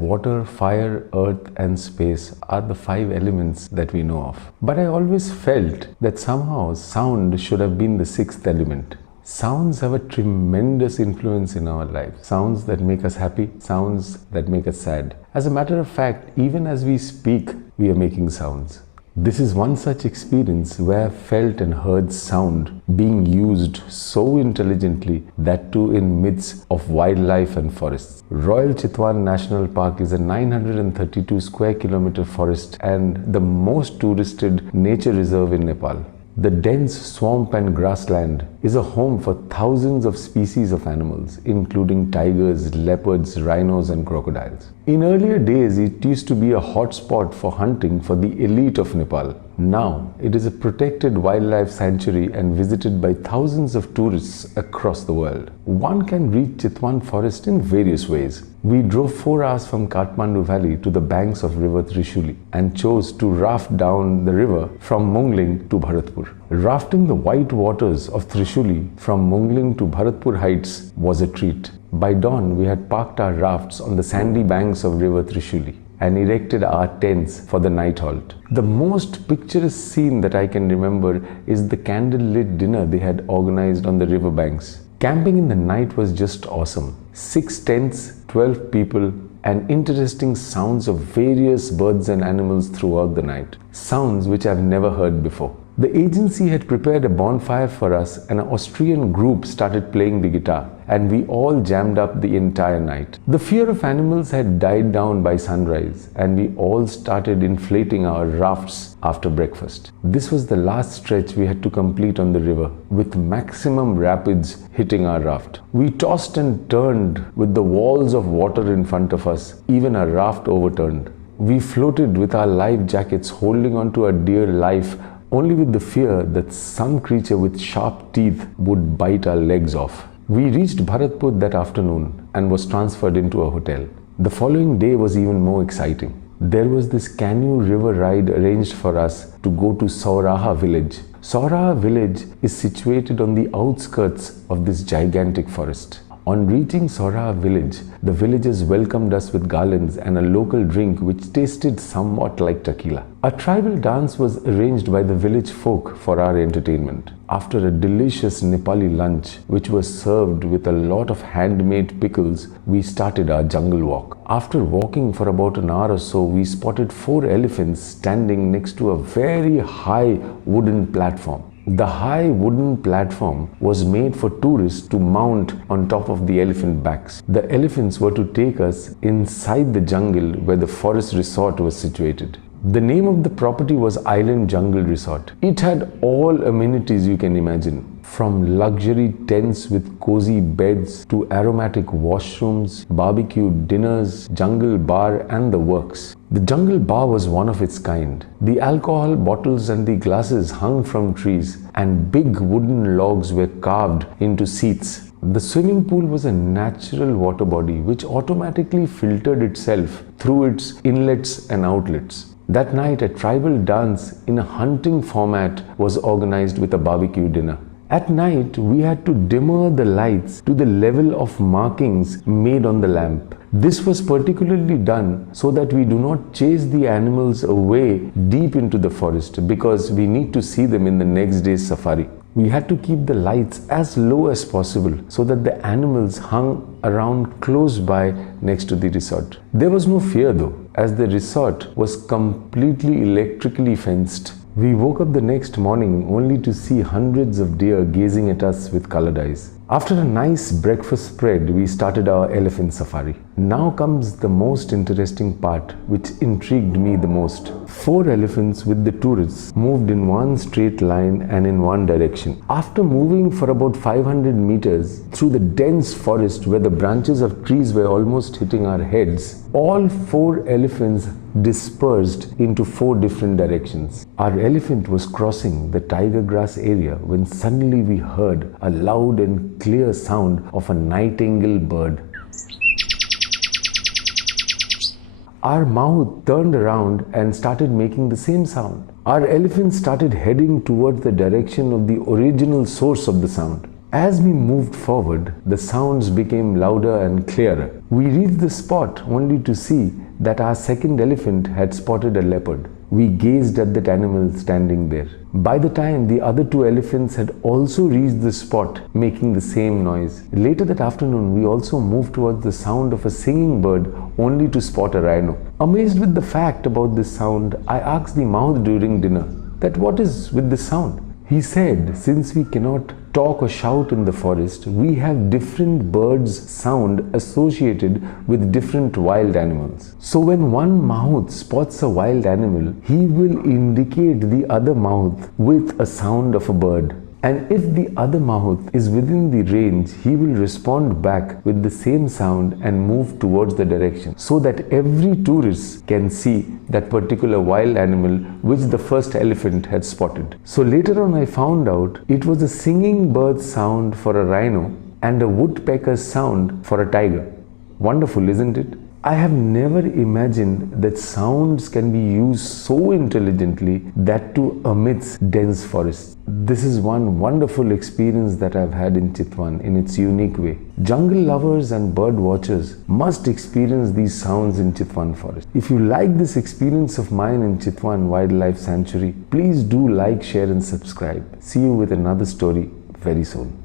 water, fire, earth, and space are the five elements that we know of. But I always felt that somehow sound should have been the sixth element. Sounds have a tremendous influence in our life. Sounds that make us happy, sounds that make us sad. As a matter of fact, even as we speak, we are making sounds. This is one such experience where I felt and heard sound being used so intelligently, that too in midst of wildlife and forests. Royal Chitwan National Park is a 932 square kilometer forest and the most touristed nature reserve in Nepal. The dense swamp and grassland is a home for thousands of species of animals, including tigers, leopards, rhinos, and crocodiles. In earlier days, it used to be a hotspot for hunting for the elite of Nepal. Now, it is a protected wildlife sanctuary and visited by thousands of tourists across the world. One can reach Chitwan forest in various ways. We drove 4 hours from Kathmandu Valley to the banks of river Trishuli and chose to raft down the river from Mungling to Bharatpur. Rafting the white waters of Trishuli from Mungling to Bharatpur heights was a treat. By dawn, we had parked our rafts on the sandy banks of river Trishuli and erected our tents for the night halt. The most picturesque scene that I can remember is the candlelit dinner they had organized on the river banks. Camping in the night was just awesome. 6 tents, 12 people, and interesting sounds of various birds and animals throughout the night. Sounds which I've never heard before. The agency had prepared a bonfire for us and an Austrian group started playing the guitar and we all jammed up the entire night. The fear of animals had died down by sunrise and we all started inflating our rafts after breakfast. This was the last stretch we had to complete on the river with maximum rapids hitting our raft. We tossed and turned with the walls of water in front of us, even our raft overturned. We floated with our life jackets holding onto our dear life, only with the fear that some creature with sharp teeth would bite our legs off. We reached Bharatpur that afternoon and was transferred into a hotel. The following day was even more exciting. There was this canoe river ride arranged for us to go to Sauraha village. Sauraha village is situated on the outskirts of this gigantic forest. On reaching Sauraha village, the villagers welcomed us with garlands and a local drink which tasted somewhat like tequila. A tribal dance was arranged by the village folk for our entertainment. After a delicious Nepali lunch, which was served with a lot of handmade pickles, we started our jungle walk. After walking for about an hour or so, we spotted 4 elephants standing next to a very high wooden platform. The high wooden platform was made for tourists to mount on top of the elephant backs. The elephants were to take us inside the jungle where the forest resort was situated. The name of the property was Island Jungle Resort. It had all amenities you can imagine, from luxury tents with cozy beds to aromatic washrooms, barbecue dinners, jungle bar and the works. The jungle bar was one of its kind. The alcohol bottles and the glasses hung from trees and big wooden logs were carved into seats. The swimming pool was a natural water body which automatically filtered itself through its inlets and outlets. That night, a tribal dance in a hunting format was organized with a barbecue dinner. At night, we had to dimmer the lights to the level of markings made on the lamp. This was particularly done so that we do not chase the animals away deep into the forest because we need to see them in the next day's safari. We had to keep the lights as low as possible so that the animals hung around close by next to the resort. There was no fear though, as the resort was completely electrically fenced. We woke up the next morning only to see hundreds of deer gazing at us with colored eyes. After a nice breakfast spread, we started our elephant safari. Now comes the most interesting part, which intrigued me the most. 4 elephants with the tourists moved in one straight line and in one direction. After moving for about 500 meters through the dense forest where the branches of trees were almost hitting our heads, all 4 elephants dispersed into 4 different directions. Our elephant was crossing the tiger grass area when suddenly we heard a loud and clear sound of a nightingale bird. Our mouth turned around and started making the same sound. Our elephant started heading towards the direction of the original source of the sound. As we moved forward, the sounds became louder and clearer. We reached the spot only to see that our second elephant had spotted a leopard. We gazed at that animal standing there. By the time the other two elephants had also reached the spot, making the same noise. Later that afternoon, we also moved towards the sound of a singing bird only to spot a rhino. Amazed with the fact about this sound, I asked the Mahud during dinner that what is with this sound? He said, since we cannot talk or shout in the forest, we have different birds' sound associated with different wild animals. So when one Mahut spots a wild animal, he will indicate the other Mahut with a sound of a bird. And if the other Mahut is within the range, he will respond back with the same sound and move towards the direction, so that every tourist can see that particular wild animal which the first elephant had spotted. So later on I found out it was a singing bird sound for a rhino and a woodpecker's sound for a tiger. Wonderful, isn't it? I have never imagined that sounds can be used so intelligently, that too amidst dense forests. This is one wonderful experience that I've had in Chitwan in its unique way. Jungle lovers and bird watchers must experience these sounds in Chitwan forest. If you like this experience of mine in Chitwan Wildlife Sanctuary, please do like, share and subscribe. See you with another story very soon.